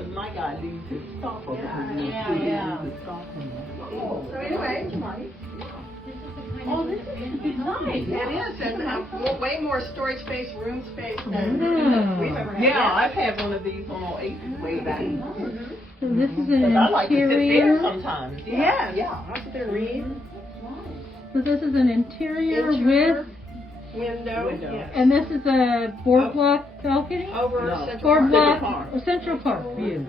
because my guy leaves his stuff over here. Yeah. So anyway, Oh, this is nice. it is, and way more storage space, room space than we've ever had. Yeah, I've had one of these on our AC way back. So this is an I like to sit there interior. sometimes. Yeah. I'll sit there and read. So this is an interior Interior. with, Window. Yes. and this is a boardwalk balcony? Over No. Central Boardwalk, Park. Central Park view.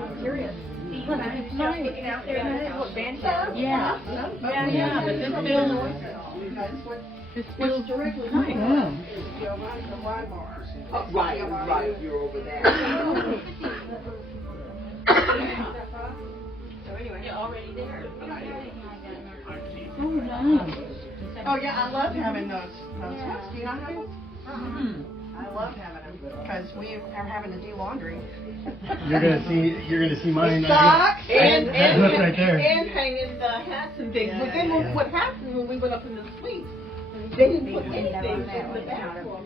I'm curious. It's nice. Looking out there, what band shop? Yeah. Yeah, but this feels directly Oh. the wide bars. Right, you're over there. So anyway. You're already there. Oh, nice. Oh yeah, I love having those hooks. Do you not have those? I love having them because we are having to do laundry. You're gonna see mine. Socks And That hook right there. And hanging the hats and things. But then what happened when we went up in the suite? They didn't put anything in the bathroom.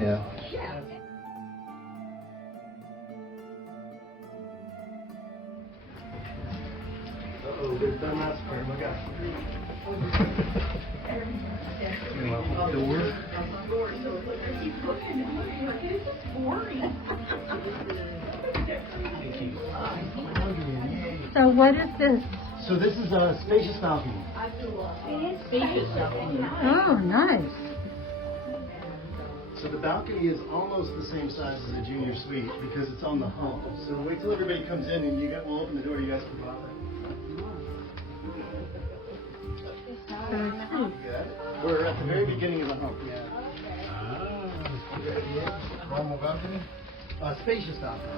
Yeah. Yeah. Uh-oh, there's that mouse for him. I got door. So what is this? So this is a spacious balcony. Spacious balcony. Oh, nice. So the balcony is almost the same size as a junior suite because it's on the hump. So wait till everybody comes in and we'll open the door. You guys can pop it. We're at the very beginning of the hump. Yeah. Normal balcony? Spacious balcony.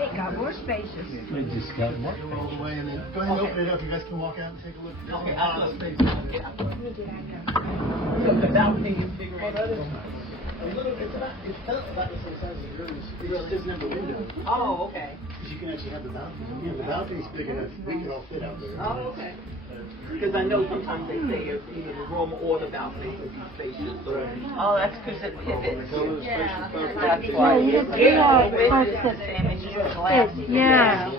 It got more spacious. It just got more all the way, and then go ahead and open it up. You guys can walk out and take a look. Okay, A lot of space. So the balcony is bigger. Oh, that is nice. A little, it's kind of about the same size as the room. It just doesn't have the window. Oh, okay. Because you can actually have the balcony. You know, the balcony's big enough. We can all fit out there. Oh, okay. Because I know sometimes they say if either the room or the balcony would be spacious. Oh, that's because it pivots. Yeah. That's why. Yeah, It's we are width parts is of the same, it's just the glass. Yeah.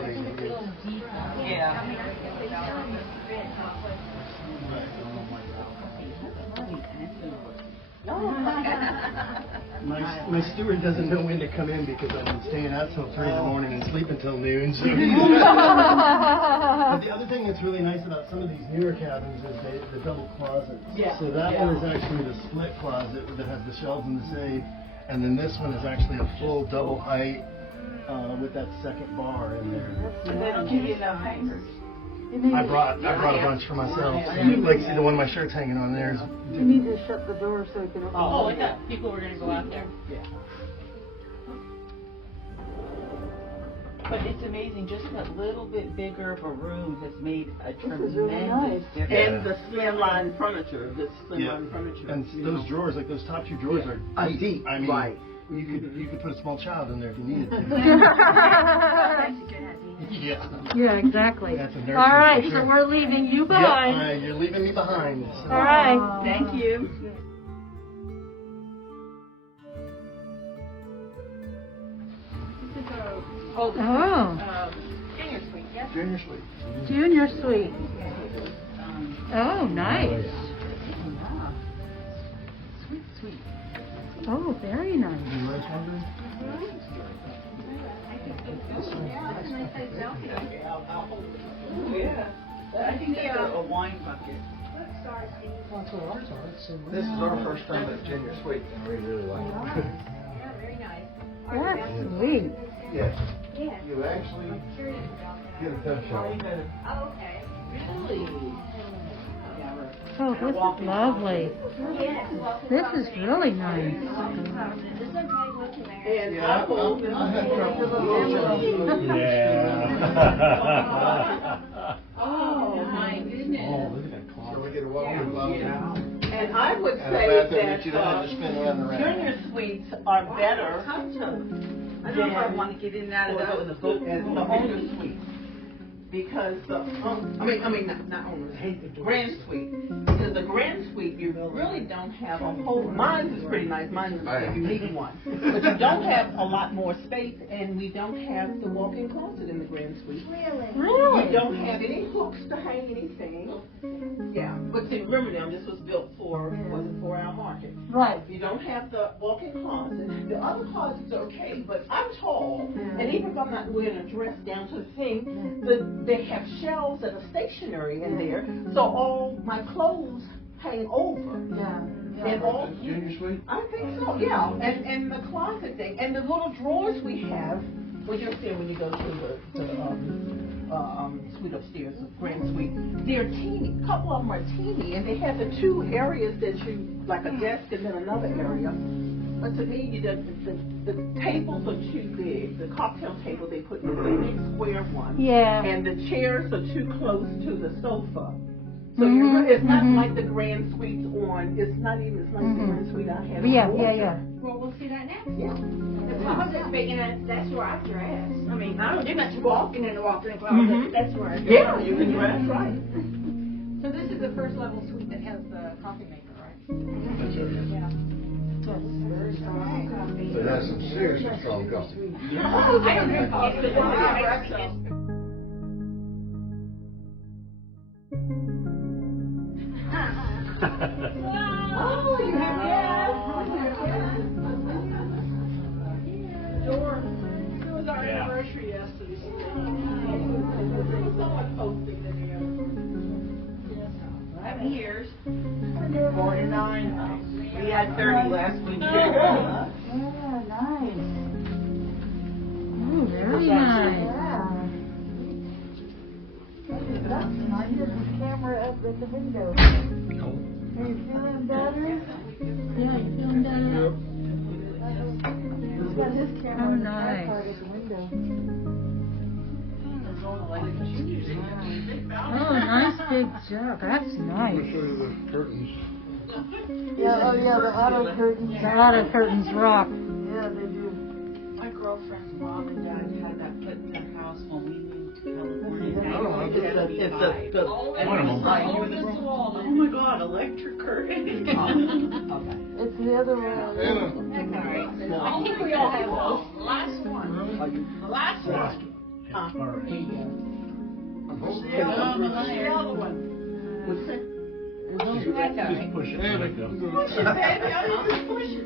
Yeah. My steward doesn't know when to come in because I've been staying out till 3 in the morning and sleep until noon. So but the other thing that's really nice about some of these newer cabins is the double closets. Yeah. So that one is actually the split closet that has the shelves and the safe, and then this one is actually a full double height with that second bar in there. And they don't give you enough hangers. I brought a bunch for myself. Like, see the one my shirt's hanging on there. You need to shut the door so we can open Oh, I thought people were going to go out there. Yeah. But it's amazing, just that little bit bigger of a room has made a This is really nice. tremendous difference. And the slimline furniture, furniture. And those drawers, like those top 2 drawers, are deep. I mean, Right. you could put a small child in there if you needed to. Yeah. Yeah, exactly. That's a nursery All right, for so sure. we're leaving you Yep, behind. you're leaving me behind. So. All right. Thank you. Oh, Junior suite, yes? Junior suite. junior suite. Oh, nice. Oh, very nice. Yeah. I think that's a wine bucket. This is our first time at Junior Suite, and we really like it. Yeah, very nice. That's sweet. Yes. Yes. You actually get a tub shower. Oh, okay. Really? Oh, this is lovely. Yes. This is really nice. Is this okay looking there? And Yeah, I had trouble. Yeah. Oh, my goodness. Oh, look at that So closet. we get a walk-in closet And I would and a say bathroom that you don't have to spin around the junior suites are better I don't know if I want to get in and out of those. than the older suites. because the not owners, Grand Suite. Because the Grand Suite, you really don't have a whole. Mine is pretty nice. Mine is a unique one, but you don't have a lot more space, and we don't have the walk-in closet in the Grand Suite. Really? We don't have any hooks to hang anything. Yeah, but see, remember now, this was built for 4-hour market. Right. You don't have the walk-in closet. The other closets are okay, but I'm tall, and even if I'm not wearing a dress down to the thing, they have shelves that are stationary in there, so all my clothes hang over. Yeah. And all, Junior suite? I think so, yeah. And the closet thing, and the little drawers we have, well, you'll see when you go to the suite upstairs, the Grand Suite. They're teeny. A couple of them are teeny, and they have the two areas that you, like a desk and then another area. But to me, the tables are too big. The cocktail table they put in is a big square one. Yeah. And the chairs are too close to the sofa. So it's not like the Grand Suites on. It's not even. It's like the Grand Suite I had. Yeah, on yeah, yeah. Well, we'll see that next. Yeah. The closet's big enough, that's where I dress. I mean, I don't do much walking in the walk-in closet, that's where I dress. Yeah, you can dress right. So this is the first level suite that has the coffee maker, right? That's it. Yeah. Very strong coffee. It has some seriously strong coffee. I don't drink coffee, but Oh, you have gas. George, it was our anniversary yesterday. Someone posted it here. 11 years. 49. We had 30 last week. Yeah, nice. Ooh, very nice. That's nice. There's a camera up at the window. Are you feeling better? Yeah, you feeling better? He's got his Oh, camera in the car nice. part at the window. Oh, nice big jug. That's I'm nice. gonna show you the curtains. Yeah, oh yeah, the auto curtains. The auto curtains rock. Yeah, they do. My girlfriend's mom and dad had that put in their house when we moved to California. Oh, It's the And it was like, oh my God, electric curtain. Okay. It's the other one. Anna. I think we all have those. Last one. The last one. Huh? The other one. What's that? That's all right. Push it. There we go. Push it, baby. I need to push it.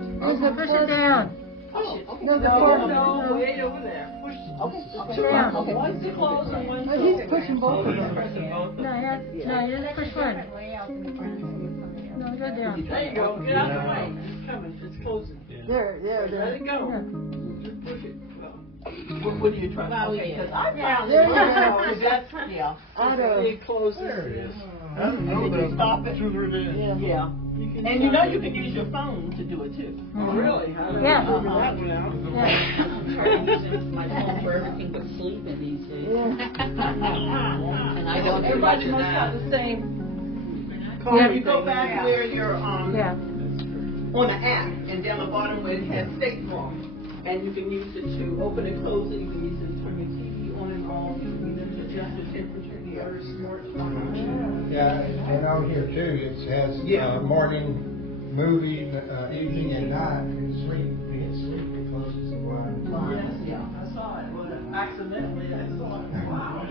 Push it down. Oh, okay. No, the No, fourth. no, way over there. Push it. Okay. Yeah. Okay. One's too close and one's Oh, he's pushing both of them. No, you just push one. Layout in the front. No, go down. There you go. Get out of the way. It's coming. It's closing. There, Let there. it go. Yeah. Just push it. What do you try? Well, Okay, yeah. because I found There it. you go. That's yeah. Auto. It closes. There it is. I didn't Did know you stop it? that. Two, 3 days. Yeah. And you know you can use your phone to do it too. Oh, really? I don't Yeah. remember that one out. Yeah. I'm trying to use my phone for everything but sleeping these days. Yeah. And I don't do much Everybody of must have that. the same. Yeah, you go back where you're Yeah. on the app, and down the bottom where it has state room, and you can use it to open and close it. You can use it to turn your TV on and off. You can use it to adjust the temperature. Yeah, and on here too, it has morning, movie, evening, and night. You can sleep, you get sleep, it closes the blind. Yes, yeah, I saw it. Well, accidentally, I saw it. Wow.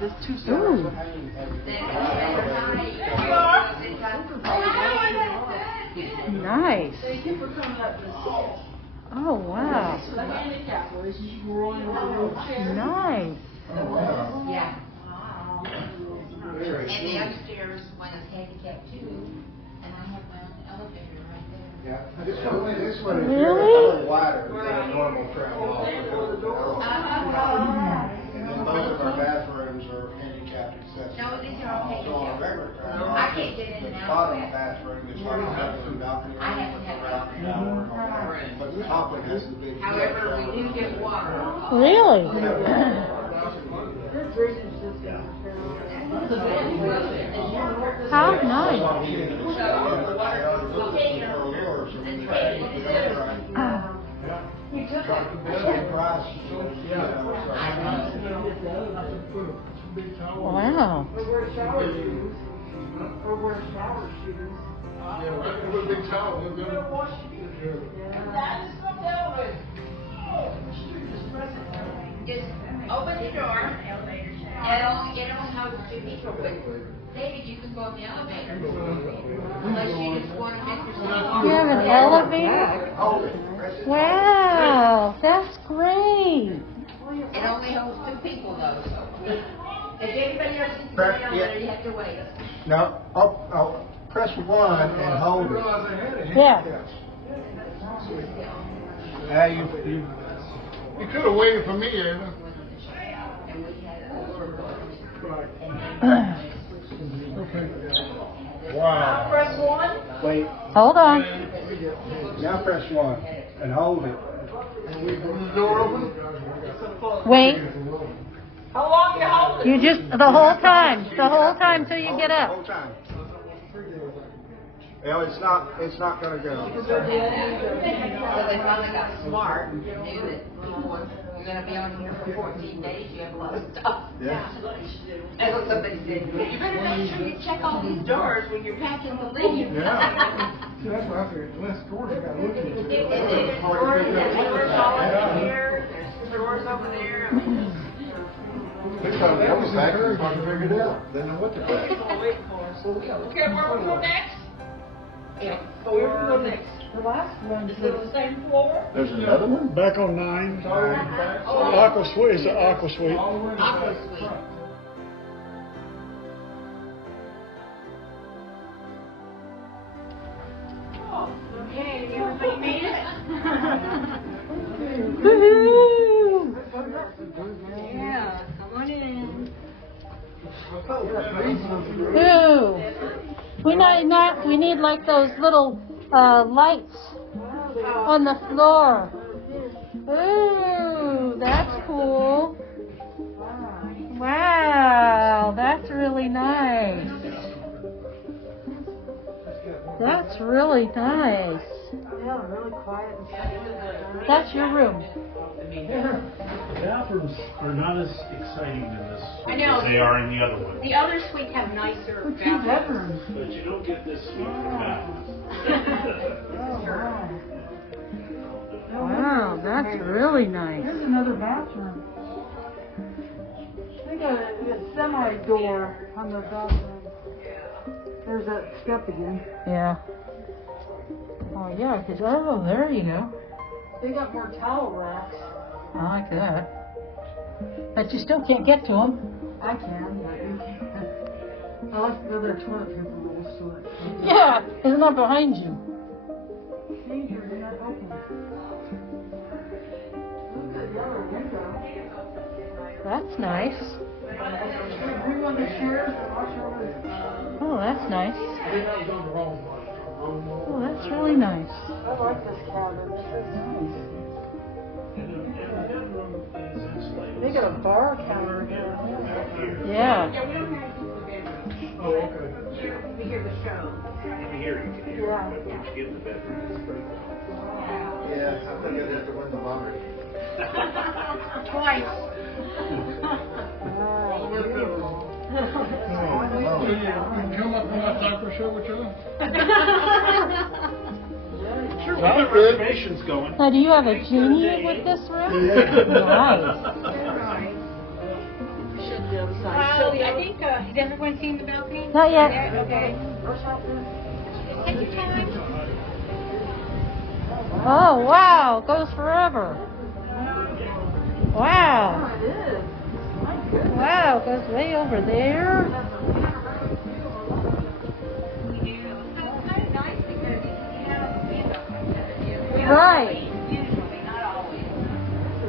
This two-story. Nice. Oh, wow. Nice. Yeah. And the upstairs one is handicap too, and I have my own elevator right there. Yeah, this one is a Really? little wider than a normal travel hall. And then both of our bathrooms are handicapped accessible. No, these are all So on a handicapped. regular travel hall, I can't get in the and out. bottom bathroom is like a regular balcony. I have to have balcony shower. But the top one has the big. However, we do get water. Really? How nice. Wow. Just open the door. It only holds 2 people, but David, you can go in the elevator. Unless you just want to make yourself. You have an elevator? Wow, that's great. It only holds 2 people though, so. If anybody else is in the elevator, you have to wait. Now, I'll press 1 and hold it. Yeah. Now you could have waited for me, Ava. Wow. Press 1. Wait, Hold on. now press 1 and hold it. The door open? Wait. How long you hold it? You just, the whole time till you get The up. whole time. Well, it's not gonna go. So they finally got smart, knew that people, you're gonna be on here for 14 days, you have a lot of stuff. Yeah. That's what somebody said, you better make sure you check all these doors when you're packing to leave. Yeah. See, that's what I figured, less doors you gotta look at. There's doors all over here, there's doors over there, I mean. They found the other factory, I figured it out. They know what to do. Okay, where we go next? Yeah. So where we go next? The last one. Is it on the same floor? There's another one? Back on 9. Aqua Suite is an Aqua Suite. Aqua Suite. Okay, everybody made it? Woohoo! Yeah, come on in. Ooh. We need like those little lights on the floor. Ooh, that's cool. Wow, that's really nice. That's really nice. Yeah, really quiet and stuff. That's your room. The bathrooms are not as exciting in this I know. as they are in the other one. The other suites have nicer bathrooms. Bedrooms. But you don't get this suite for the bathrooms. Wow, that's really nice. Here's another bathroom. They got a semi-door on the bathroom. There's that step again. Yeah. Oh yeah, 'cause oh, there you go. They got more towel racks. I like that. But you still can't get to them. I can, but you can't. I like the other toilet paper rolls to it. Yeah, isn't that behind you? See, you're not open. Look at the other window. That's nice. Bring one of the chairs and watch over. Oh, that's nice. Oh, that's really nice. I like this cabin. This is nice. They got a bar counter here. Yeah. Yeah, we don't have to the bedroom. Oh, okay. We hear the show. Here you can hear Yeah. it. Once you get in the bedroom, it's pretty cool. Yeah, I think I'd have to win the lottery. Twice. Come up on my taco show with you? Sure reservations going. Now, do you have a genie with this room? Nice. I think, has everyone seen the balcony? Not yet. Okay. Take your time. Oh, wow. Goes forever. Wow. Wow, goes way over there. Right.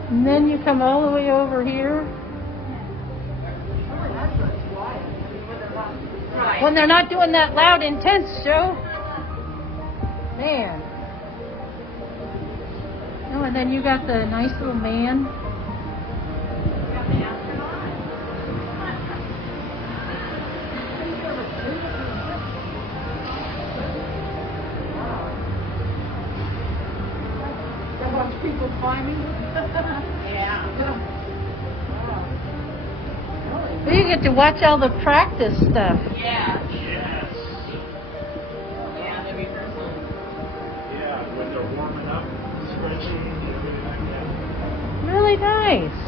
And then you come all the way over here. When they're not doing that loud, intense show. Man. Oh, and then you got the nice little man. People climbing. Yeah. Well, you get to watch all the practice stuff. Yeah. Yes. Yeah, the rehearsal. Yeah, when they're warming up, stretching, and everything like that. Really nice.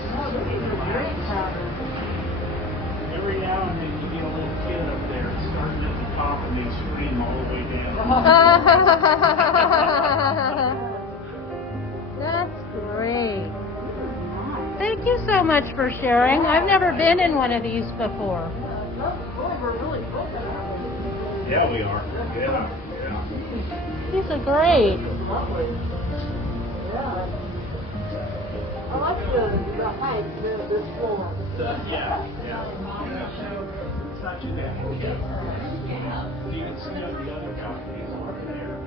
Every now and then you get a little kid up there starting at the top and they scream all the way down. That's great. Thank you so much for sharing. I've never been in one of these before. Yeah, we are. Yeah. These are great. I like the height, this floor. Yeah. It's not too bad. You can see on the other balconies over there.